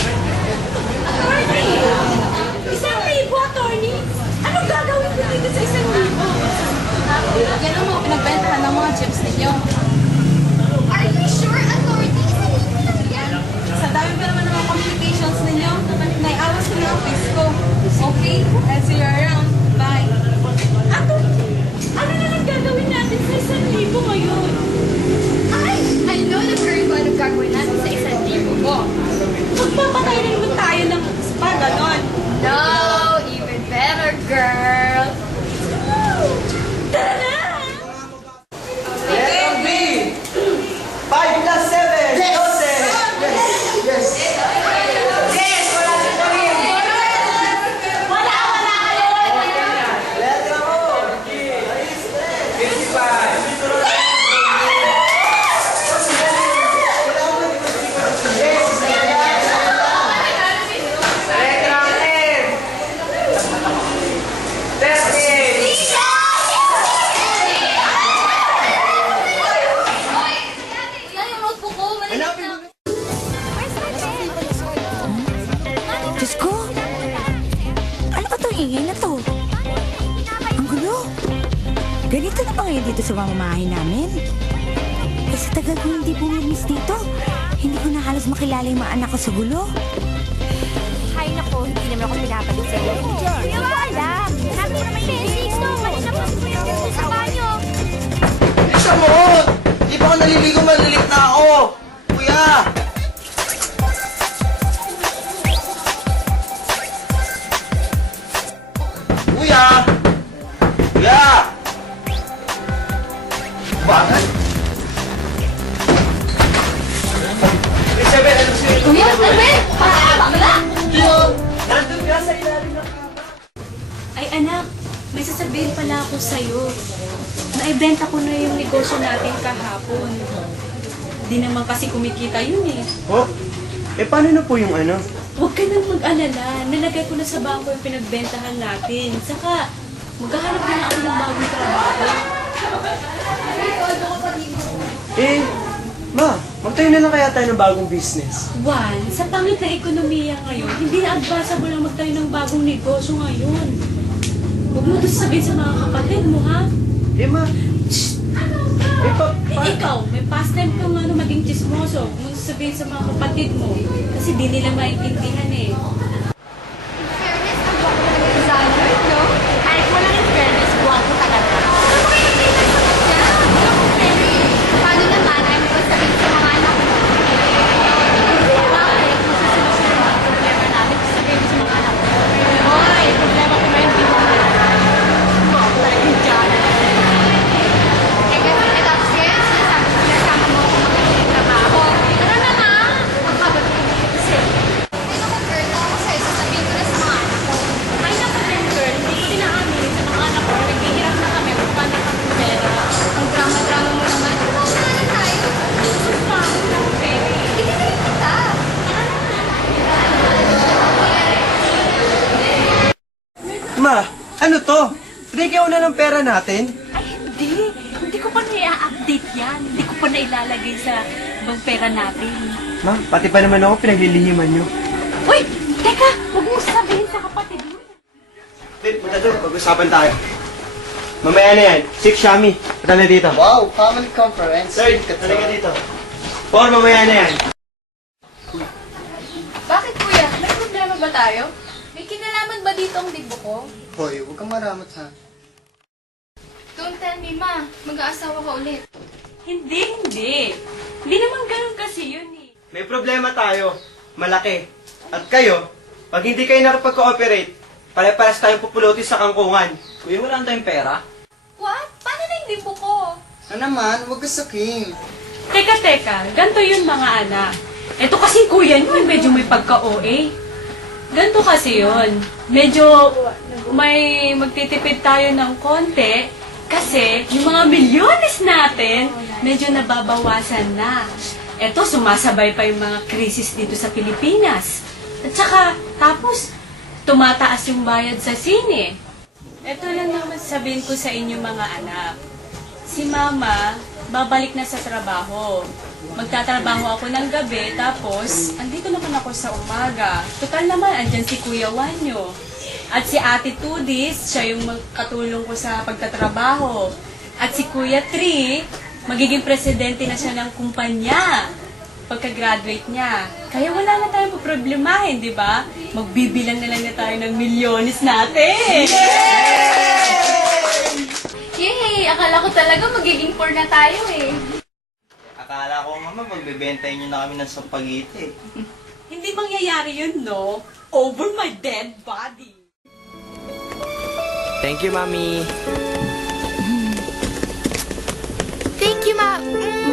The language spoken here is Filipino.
Attorney! Isang libo, attorney? Anong gagawin ko dito sa isang libo? Yan ang mga pinagbentahan ng mga chips ninyo. Are you sure, attorney? Isang libo lang yan. Sa dami pa naman ng mga communications ninyo, naiawas ko na ang face ko. Okay? I'll see you around. Bye. Attorney, ano na lang gagawin natin sa isang libo ngayon? Ay, I know the current ko anong gagawin natin sa isang libo ko. Magpapatay na naman tayo ng spa, ganon. No, even better, girl. Tara na! Letter B! 5 plus 7! Yes! 12! Yes! Yes! Wala sa tamin! Wala kayo! Letter O! 55! Letter N! 30! Yan yung notebook ko. Maliit Hanapin na. mo na. Diyos ko! Ano ba itong ingay na to? Ang gulo! Ganito na ba ngayon dito sa mamamahay namin? Eh sa tagal ko hindi bumilis dito, hindi ko na halos makilala yung mga anak ko sa gulo. Hay nako, hindi naman ako pinapalit sa iyo. Hindi mo alam. Sabi mo naman basics, no? Kanina pa ko yung dito sa banyo. Isa mo! Di ba ako naliligo, malilit na ako! Kuya! Kuya! Kuya! Bakit? Isabel, ano sa'yo? Kuya, Albert! Bakla! Nandun ka sa ilalim ng kama. Ay anak, may sasabihin pala ako sa'yo. Naibenta ko na yung negosyo natin kahapon. Di naman kasi kumikita yun eh. Oh, paano na po yung ano? Huwag ka nang mag-alala. Nalagay ko na sa bangko yung pinagbentahan natin. Saka, maghahanap na ako ng bagong trabaho. Ma, magtayo na lang kaya tayo ng bagong business. Juan, sa pangit na ekonomiya ngayon, hindi na advisable lang magtayo ng bagong negosyo ngayon. Huwag mo ito sabihin sa mga kapatid mo, ha? Ma, Ikaw, may past time kang maging chismoso. Huwag mo sabihin sa mga kapatid mo. Kasi di nila maintindihan eh. Fairness, ang buwan ko talaga yung designer, no? Kahit wala rin fairness, buwan ko talaga. Ano ko yung tingnan sa kanya? Mary, paano naman ayaw mo sabihin sa mga anak mo? Bakit? Kung susunod-sunod ang problema namin, sabihin mo sa mga anak ko. Hoy, problema ko na yung binuhay. Buwan ko talaga yung dyan. Tapos ngayon, sinasabi ko sinasama mo ako magaling trabaho. Tara na nga! Magkabag ko dito kasi. Ay naku, girl, ako sa'yo, sasabihin ko na sa mga anak ko. Ay, naku din, girl. Hindi ko dinaamin sa mga anak ko. Naghihirap na kami kung paano kami pera. Ang drama-drama mo naman. Tapos na lang tayo. Pangit na ako, baby. Ibigay kita. Ma, ano to? Binigyan mo na ng pera natin? Ay, hindi. Hindi ko pa na-update yan. Hindi ko pa nailalagay sa bang pera natin. Ma, pati pa naman ako pinaglilihiman nyo. Uy! Teka! Huwag mo sabihin sa kapatid mo. Wait, punta doon. Pag-usapan tayo. Mamaya na yan. 6 Shami. Punta na dito. Wow, family conference. Sir, halika dito. Por, mamaya na yan. Bakit kuya? May problema ba tayo? May kinalaman ba dito ang dibo ko? Hoy, huwag kang maramot ha. Don't tell me, ma. Mag-aasawa ka ulit. Hindi, hindi. Hindi naman ganun kasi yun eh. May problema tayo. Malaki. At kayo, pag hindi kayo nakapag-cooperate, pare-paras tayong pupulutin sa kangkungan. Kuya, wala na tayong pera. What? Paano na yung dibo ko? Ano naman, huwag kasaking. Teka. Ganto yun mga anak. Ito kasi kuya nyo, medyo may pagka-OA. Ganto kasi yun. Medyo may magtitipid tayo ng konti kasi yung mga milyones natin, medyo nababawasan na. Ito, sumasabay pa yung mga krisis dito sa Pilipinas. At saka, tapos, tumataas yung bayad sa sine. Ito lang naman sabihin ko sa inyo mga anak. Si mama, babalik na sa trabaho. magtatrabaho ako ng gabi, tapos andito naman ako sa umaga. Total naman, andyan si Kuya Wanyo. At si Ate Tudis, siya yung katulong ko sa pagtatrabaho. At si Kuya Tri, magiging presidente na siya ng kumpanya pagka-graduate niya. Kaya wala na tayong problemahin, di ba? Magbibilang na lang na tayo ng milyones natin! Yay! Akala ko talaga magiging poor na tayo eh. Akala ko mama, magbebentahin niyo na kami ng spaghetti. Hindi mangyayari yun, no? Over my dead body! Thank you, Mami. Thank you, Ma.